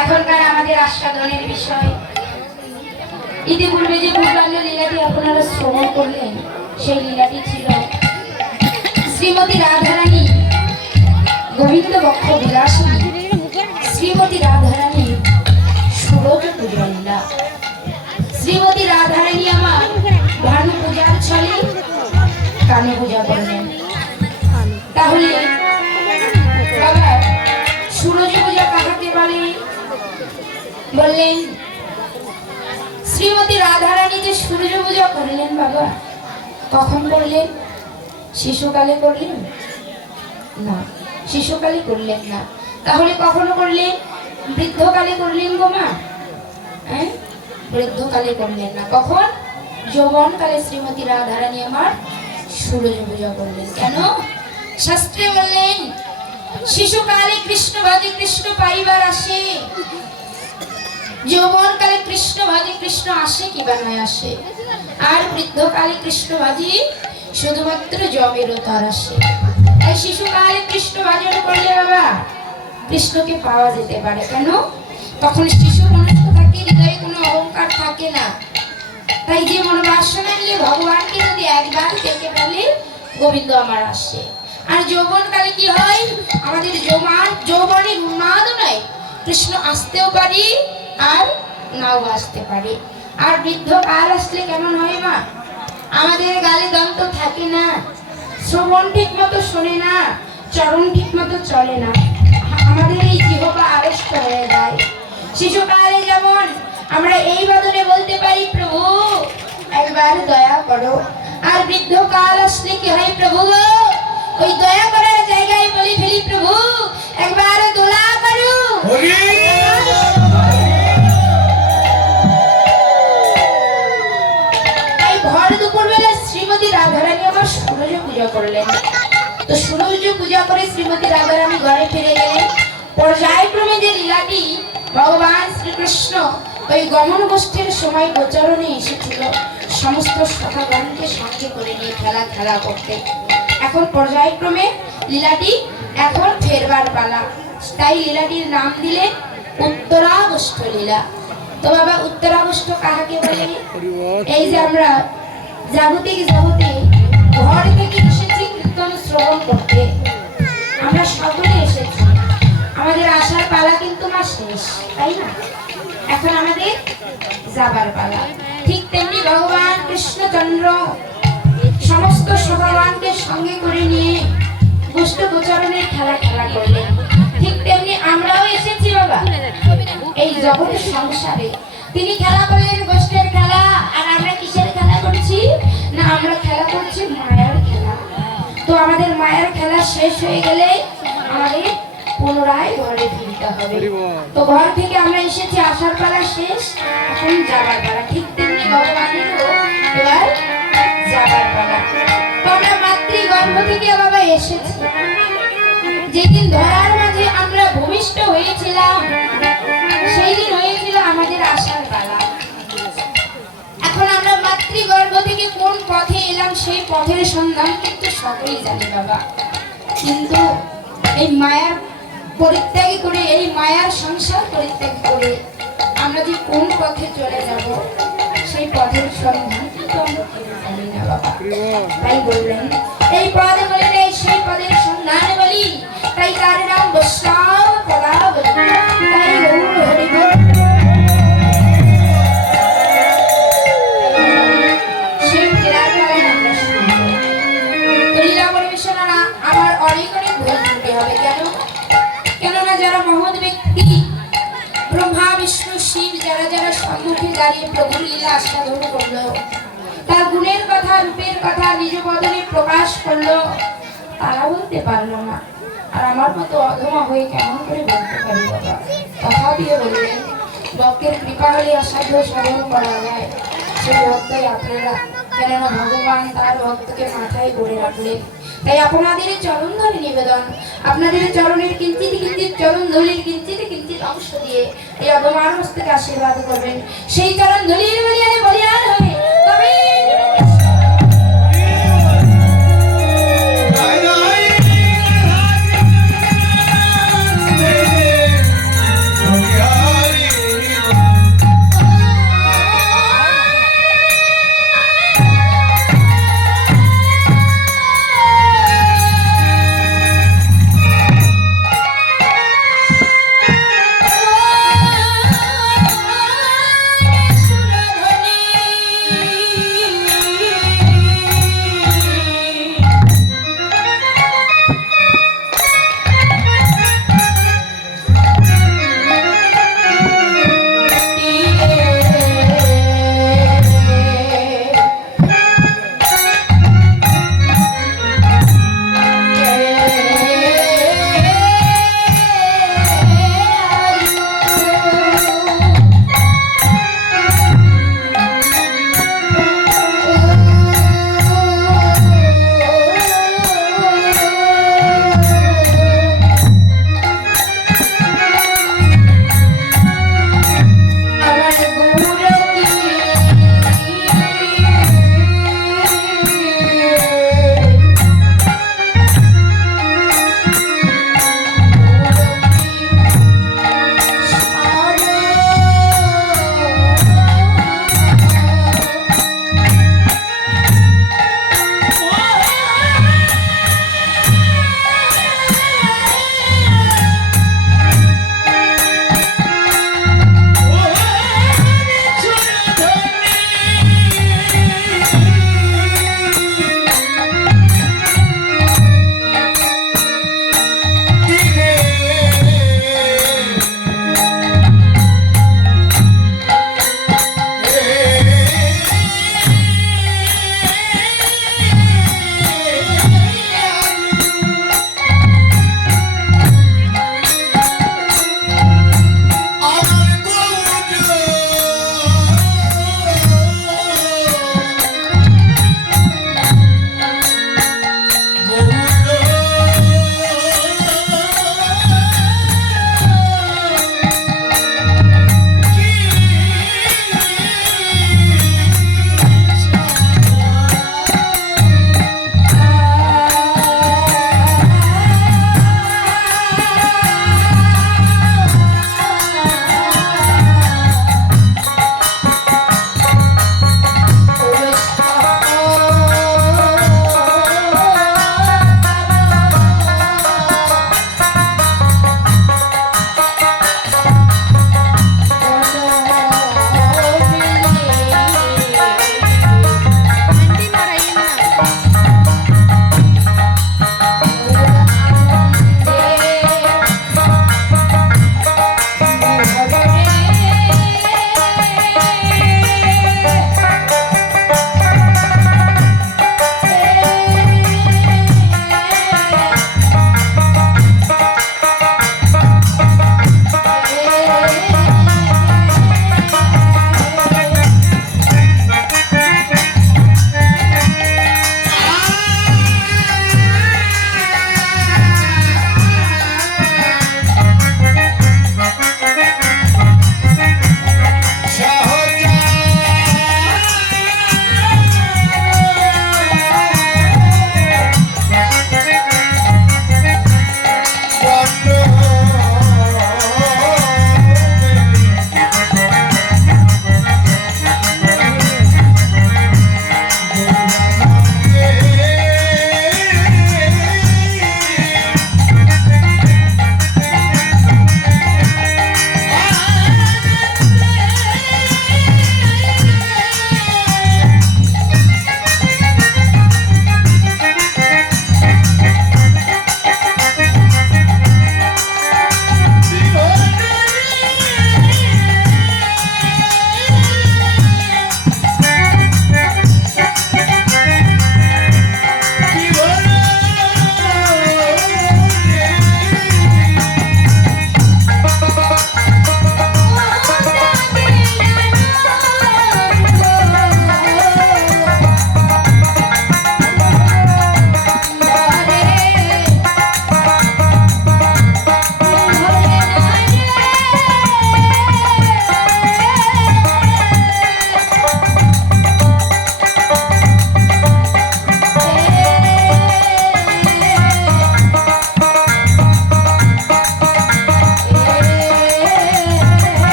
এখনকার আমাদের আস্বাদনের বিষয়। ইতিপূর্বে যে পূর্বাঙ্গ লীলাটি আপনারা শ্রবণ করলেন, সেই লীলাটি ছিল শ্রীমতী রাধারানী গোবিন্দ বক্ষ বিলাসিনী শ্রীমতী রাধারানী সুরজ পূজা লীলা। শ্রীমতী রাধারানী আমার ভানু পূজার ছলে কানে পূজা করলেন। তাহলে বাবা সুরজ পূজা কাহাকে বলে? বললেন শ্রীমতী রাধারানী যে সূর্য পূজা করলেন বাবা, কখন করলেন? শিশুকালে করলেন না, শিশুকালে করলেন না। তাহলে কখনো করলেন? বৃদ্ধকালে করলেন গো মা। হ্যাঁ, বৃদ্ধকালে করলেন না। কখন? যৌবনকালে শ্রীমতী রাধারানী আমার সূর্য পূজা করলেন। কেন? শাস্ত্রে বললেন শিশুকালে কৃষ্ণ ভাজে কৃষ্ণ পাইবার আসে, যৌবনকালে কৃষ্ণ ভাজে কৃষ্ণ আসে কিবা নয় আসে, আর বৃদ্ধকালে কৃষ্ণ ভাজি শুধুমাত্র জমেরও তার আসে। তাই শিশুকালে কৃষ্ণ ভাজন করলে বাবা কৃষ্ণকে পাওয়া যেতে পারে। কেন? তখন শিশু মনস্ক থাকে, হৃদয়ে কোনো অহংকার থাকে না। তাই যে মনোবাসনা নিয়ে ভগবানকে যদি একবার দেখে ফেলে, গোবিন্দ আমার আসে। আর যৌবনকালে কি হয়? আমাদের যৌবনের উন্মাদনায় কৃষ্ণ আসতেও পারি আর নাও আসতে পারে। আর বৃদ্ধকাল আসলে কেমন হয় মা? আমাদের গালে দন্ত থাকে না, শ্রবণ ঠিক মতো শোনে না, চরণ ঠিক মতো চলে না, আমাদের এই জিহ্বা আড়ষ্ট হয়ে যায়। শিশুকালে যেমন আমরা এই বদলে বলতে পারি প্রভু একবার দয়া করো, আর বৃদ্ধকাল আসলে কি হয়? প্রভু ওই দয়া করার জায়গায় বলি ফেলি প্রভু একবার দোলা করো। তাই ভর দুপুরবেলা শ্রীমতী রাধারানী আমার সূর্য পূজা করলেন। তো সূর্য পূজা করে শ্রীমতী রাধারানী ঘরে ফিরে গেলেন। পর্যায়ক্রমে যে লীলাটি ভগবান শ্রীকৃষ্ণ ওই গমন গোষ্ঠীর সময় গোচরণে এসেছিল, সমস্ত সখাগণকে সঙ্গে করে নিয়ে খেলা করতে। এখন পর্যায়ক্রমে লীলাটি এখন ফেরবার পালা। তাই লীলাটির নাম দিলেন উত্তরাগষ্ঠ লীলা। তো বাবা উত্তরাগষ্ঠ কাহাকে বলে? এই যে আমরা জাগতিক জগতে ঘর থেকে এসেছি কীর্তন শ্রবণ করতে, আমরা সকলে এসেছি, আমাদের আসার পালা কিন্তু মা শেষ, তাই না? এখন আমাদের যাবার পালা। ঠিক তেমনি ভগবান কৃষ্ণচন্দ্র সমস্ত ভগবানকে সঙ্গে করে নিয়ে গোষ্ঠ গোচরণের খেলা করলেন। ঠিক তেমনি আমরাও এসেছি বাবা এই জগতের সংসারে। তিনি খেলা করলেন গোষ্ঠের খেলা, আর আমরা কিসের খেলা করছি? না, আমরা খেলা করছি মায়ার খেলা। তো আমাদের মায়ার খেলা শেষ হয়ে গেলে আমাদের পুনরায় ঘরে ফিরতে হবে। তো ঘর থেকে আমরা এসেছি, আসার পালা শেষ, এখন যাবার পালা। ঠিক তেমনি ভগবানেরও এবার যাবার পালা। তো আমরা মাতৃগর্ভ থেকে বাবা এসেছি, যেদিন ধরার মাঝে আমরা ভূমিষ্ঠ হয়েছিলাম সেই দিন হয়েছিল আমাদের আসার পালা। এখন আমরা মাতৃগর্ভ থেকে কোন পথে এলাম সেই পথের সন্ধান কিন্তু সকলেই জানে বাবা। কিন্তু এই মায়ার পরিত্যাগী করে, এই মায়ার সংসার পরিত্যাগী করে আমরা যে কোন পথে চলে যাব সেই পথের সন্ধান কিন্তু আমরা কেউ জানি না বাবা। তাই বললেন এই পদে বলে নেই সেই পদের সন্ধান বলি, তাই তার নাম বৈষ্ণব পদাবলী। তাই হরিবল সেই লীলার আমরা শুনবো। তো লীলা পরিবেশনা আমার অনেক ভুল করতে হবে। কেননা যারা মহৎ ব্যক্তি ব্রহ্মা বিষ্ণু শিব যারা সম্মুখে দাঁড়িয়ে প্রভুর লীলা আস্বাদন করলো, তার গুণের কথা রূপের কথা নিজ বদনে প্রকাশ করলো, তারা বলতে পারলো না। আর আমার মতো অধমা হয়ে কেমন করে বলতে পারি বাবা? কথা দিয়ে বললেন ভক্তের কৃপা হলে অসাধ্য সাধন করা যায়। সেই ভক্তই আপনারা, কেননা ভগবান তার ভক্তকে মাথায় গড়ে রাখলেন। তাই আপনাদের চরণ ধরে নিবেদন, আপনাদের চরণের কিঞ্চিত কিঞ্চিত চরণ ধুলির কিঞ্চিত কিঞ্চিত অংশ দিয়ে এই অবমান হস্তকে আশীর্বাদ করবেন। সেই চরণ ধুলির বলিয়ারে বলিয়ার